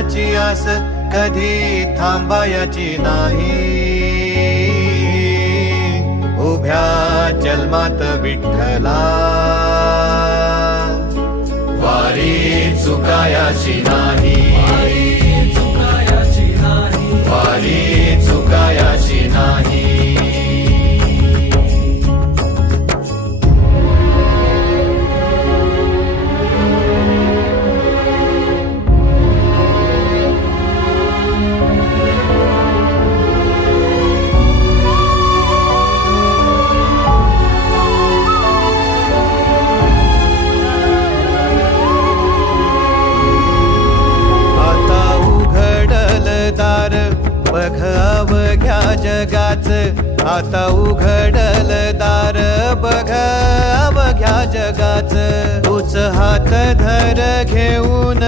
देवाची आस कधी थांबायची नाही. उभ्या जन्मात विठ्ठला वारी चुकायाची नाही. वारी चुकायाची नाही. बघ अवघ्या जगाच, आता उघडल दार बघ अवघ्या जगाच. तूच हात धर घेऊन